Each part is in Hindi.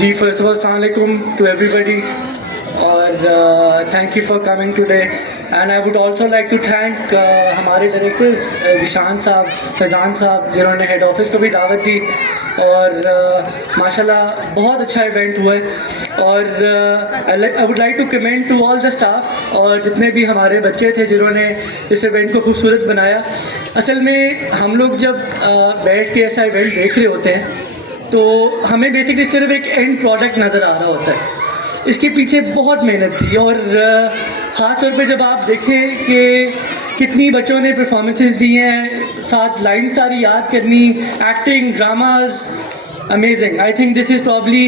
जी फर्स्ट ऑफ ऑल अस्सलाम वालेकुम टू एवरीबडी और thank you for coming today and I would also like to thank हमारे डायरेक्टर्स जिशान साहब, फैज़ान साहब, जिन्होंने हेड ऑफिस को भी दावत दी और माशाल्लाह बहुत अच्छा इवेंट हुआ है और I would like to comment to all the staff और जितने भी हमारे बच्चे थे जिन्होंने इस इवेंट को खूबसूरत बनाया। असल में हम लोग जब बैठ के ऐसा इवेंट देख रहे होते हैं तो हमें बेसिकली सिर्फ एक एंड प्रोडक्ट नज़र आ रहा होता है, इसके पीछे बहुत मेहनत थी और ख़ास तौर पे जब आप देखें कि कितनी बच्चों ने परफॉर्मेंसेस दी हैं, साथ लाइन सारी याद करनी, acting, dramas, amazing. I think this is probably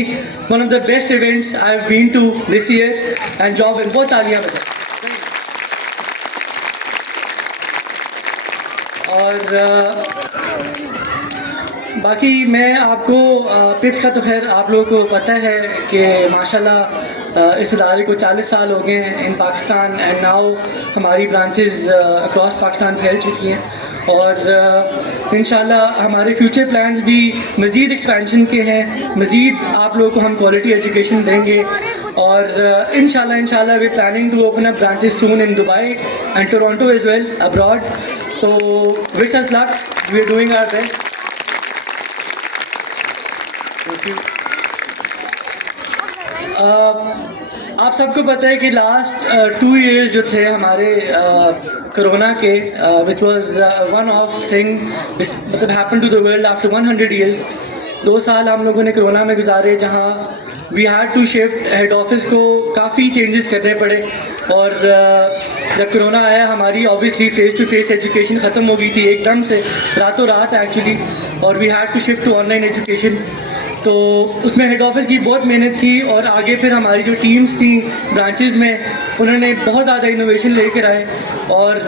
one of the best events I've been to this year and job and बहुत तालियां बजाएं। और बाकी मैं आपको पिप्स का तो खैर आप लोगों को पता है कि माशाल्लाह इस इदारे को 40 साल हो गए हैं इन पाकिस्तान एंड नाउ हमारी ब्रांचेस अक्रॉस पाकिस्तान फैल चुकी हैं और इंशाल्लाह हमारे फ्यूचर प्लान्स भी मज़ीद एक्सपेंशन के हैं, मज़ीद आप लोगों को हम क्वालिटी एजुकेशन देंगे और इंशाल्लाह we planning to open up branches soon in Dubai and Toronto as well abroad. तो wish us luck, we are doing our best. आप सबको पता है कि लास्ट 2 इयर्स जो थे हमारे कोरोना के which was one of thing मतलब happen to the world after 100 years. 2 साल हम लोगों ने कोरोना में गुजारे जहां we had to shift, head office को काफ़ी चेंजेस करने पड़े और जब कोरोना आया हमारी obviously face to face education ख़त्म हो गई थी एकदम से, रातों रात एक्चुअली, और we had to shift to online education. तो उसमें हेड ऑफिस की बहुत मेहनत थी और आगे फिर हमारी जो टीम्स थी ब्रांचेस में उन्होंने बहुत ज़्यादा इनोवेशन लेकर आए और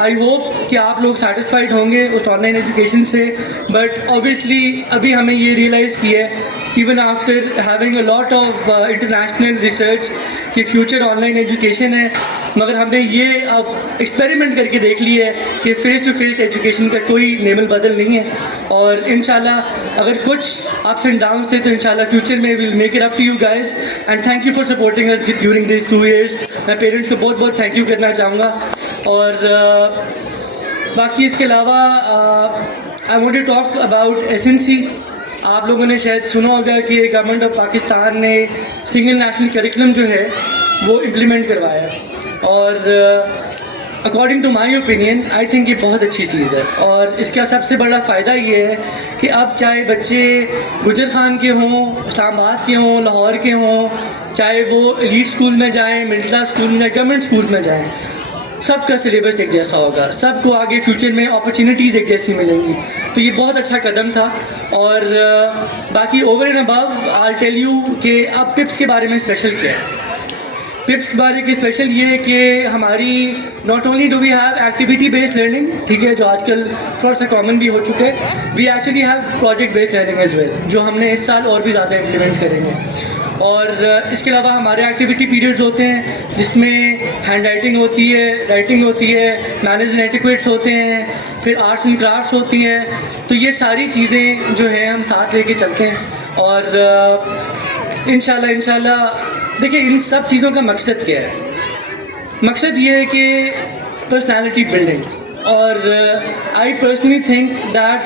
आई होप कि आप लोग सेटिस्फाइड होंगे उस ऑनलाइन एजुकेशन से। बट ऑब्वियसली अभी हमें ये रियलाइज़ किया है even after having a lot of international research कि फ्यूचर ऑनलाइन एजुकेशन है, मगर हमने ये अब एक्सपेरिमेंट करके देख लिया है कि फ़ेस टू फेस एजुकेशन का कोई नेमल बदल नहीं है और इंशाल्लाह अगर कुछ अप्स एंड डाउन्स थे तो इंशाल्लाह फ्यूचर में will make it up to you guys and thank you for supporting us during this 2 years. मैं पेरेंट्स को बहुत बहुत थैंक यू करना चाहूँगा और बाकी इसके अलावा I want to talk about SNC. आप लोगों ने शायद सुना होगा कि गवर्नमेंट ऑफ पाकिस्तान ने सिंगल नेशनल करिकुलम जो है वो इम्प्लीमेंट करवाया और according to my opinion I think ये बहुत अच्छी चीज़ है और इसका सबसे बड़ा फ़ायदा ये है कि अब चाहे बच्चे गुजर खान के हों, इस्लामाबाद के हों, लाहौर के हों, चाहे वो एलीट स्कूल में जाएँ, मिडिल क्लास स्कूल में, गवर्नमेंट स्कूल में जाएँ, सबका सिलेबस एक जैसा होगा, सबको आगे फ्यूचर में अपॉर्चुनिटीज़ एक जैसी मिलेंगी। तो ये बहुत अच्छा कदम था और बाकी over and above I tell you कि अब टिप्स के बारे में स्पेशल क्या है। टिप्स के बारे में स्पेशल ये है कि हमारी not only do we have activity based learning, ठीक है, जो आजकल थोड़ा सा कॉमन भी हो चुका है, we actually have project based learning as well, जो हमने इस साल और भी ज़्यादा इम्प्लीमेंट करेंगे। और इसके अलावा हमारे एक्टिविटी पीरियड्स होते हैं जिसमें हैंड राइटिंग होती है, राइटिंग होती है, मैनेज एंड एटिक्वेट्स होते हैं, फिर आर्ट्स एंड क्राफ्ट्स होती हैं। तो ये सारी चीज़ें जो हैं हम साथ लेके चलते हैं और इंशाल्लाह देखिए इन सब चीज़ों का मकसद क्या है। मकसद ये है कि पर्सनैलिटी बिल्डिंग और आई पर्सनली थिंक दैट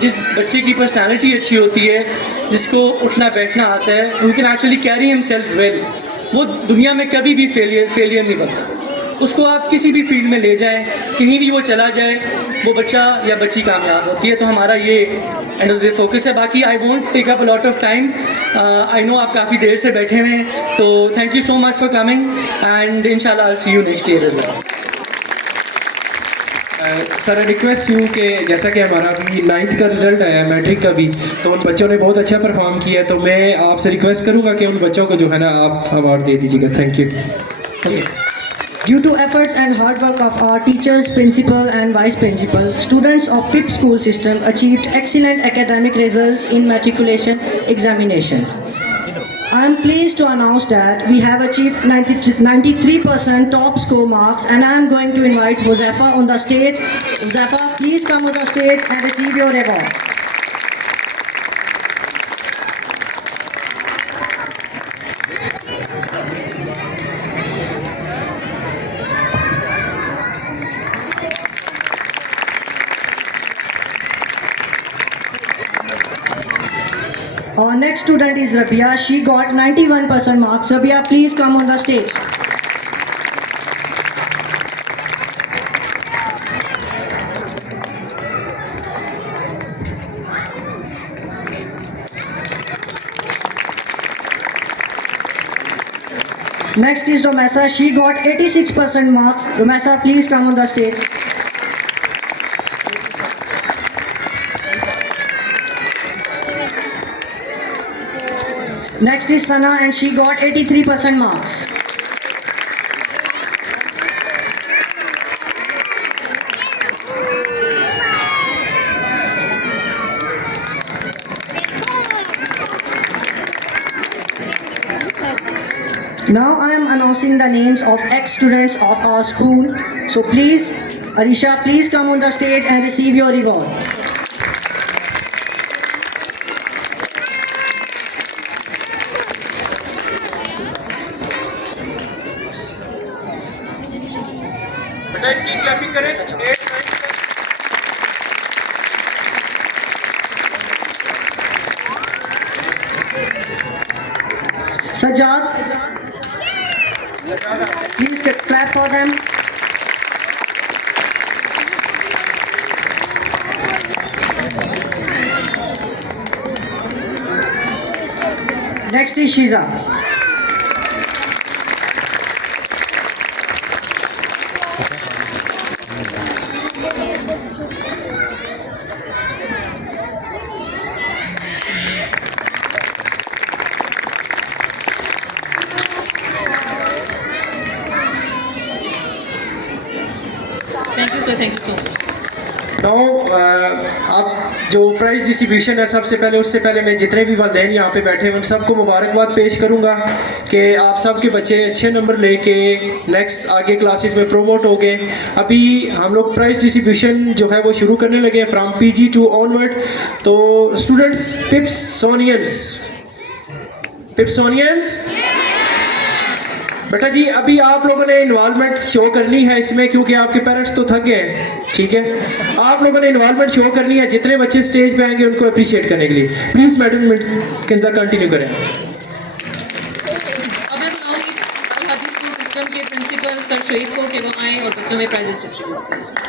जिस बच्चे की पर्सनैलिटी अच्छी होती है, जिसको उठना बैठना आता है, who can actually carry himself well, वो दुनिया में कभी भी फेलियर नहीं बनता। उसको आप किसी भी फील्ड में ले जाएं, कहीं भी वो चला जाए, वो बच्चा या बच्ची कामयाब होती है। तो हमारा ये एंड ऑफ द फोकस है। बाकी I won't take up a lot of time, I know आप काफ़ी देर से बैठे हुए हैं, तो thank you so much for coming and इंशाल्लाह I will see you next year as well. Sir I request you कि जैसा कि हमारा अभी 9th का रिजल्ट आया है मैट्रिक का भी, तो उन बच्चों ने बहुत अच्छा परफॉर्म किया है, तो मैं आपसे रिक्वेस्ट करूँगा कि उन बच्चों को जो है ना आप अवार्ड दे दीजिएगा। Thank you. Due to efforts and hard work of our teachers, principal and vice principal, students of PIP school system achieved excellent academic results in matriculation examinations. I am pleased to announce that we have achieved 93% top score marks, and I am going to invite Huzaifa on the stage. Huzaifa, please come on the stage and receive your award. Our next student is Rabia. She got 91% marks. Rabia, please come on the stage. Next is Romesa. She got 86% marks. Romesa, please come on the stage. Next is Sana and she got 83% marks. Now I am announcing the names of ex-students of our school. So please, Arisha, please come on the stage and receive your reward. Sajjad, please clap for them. Next is Shiza. Thank you, sir. Thank you so much. Now अब जो प्राइज़ डिस्ट्रीब्यूशन है, सबसे पहले उससे पहले मैं जितने भी वालिदैन यहाँ पे बैठे हैं उन सबको मुबारकबाद पेश करूँगा कि आप सब के बच्चे अच्छे नंबर लेके नेक्स्ट आगे क्लासेस में प्रोमोट हो गए। अभी हम लोग प्राइज़ डिस्ट्रीब्यूशन जो है वो शुरू करने लगे हैं फ्रॉम PG टू ऑनवर्ड। तो स्टूडेंट्स, पिप्सोनियंस बेटा जी, अभी आप लोगों ने इन्वॉल्वमेंट शो करनी है इसमें, क्योंकि आपके पेरेंट्स तो थक गए हैं, ठीक है। आप लोगों ने इन्वॉल्वमेंट शो करनी है। जितने बच्चे स्टेज पे आएंगे उनको अप्रिशिएट करने के लिए प्लीज़ मैडम किंजा कंटिन्यू करें। अब मैं बुलाऊंगी स्कूल सिस्टम के प्रिंसिपल सर शरीफ को कि वो आएँ और बच्चों में प्राइजेस डिस्ट्रीब्यूट करें।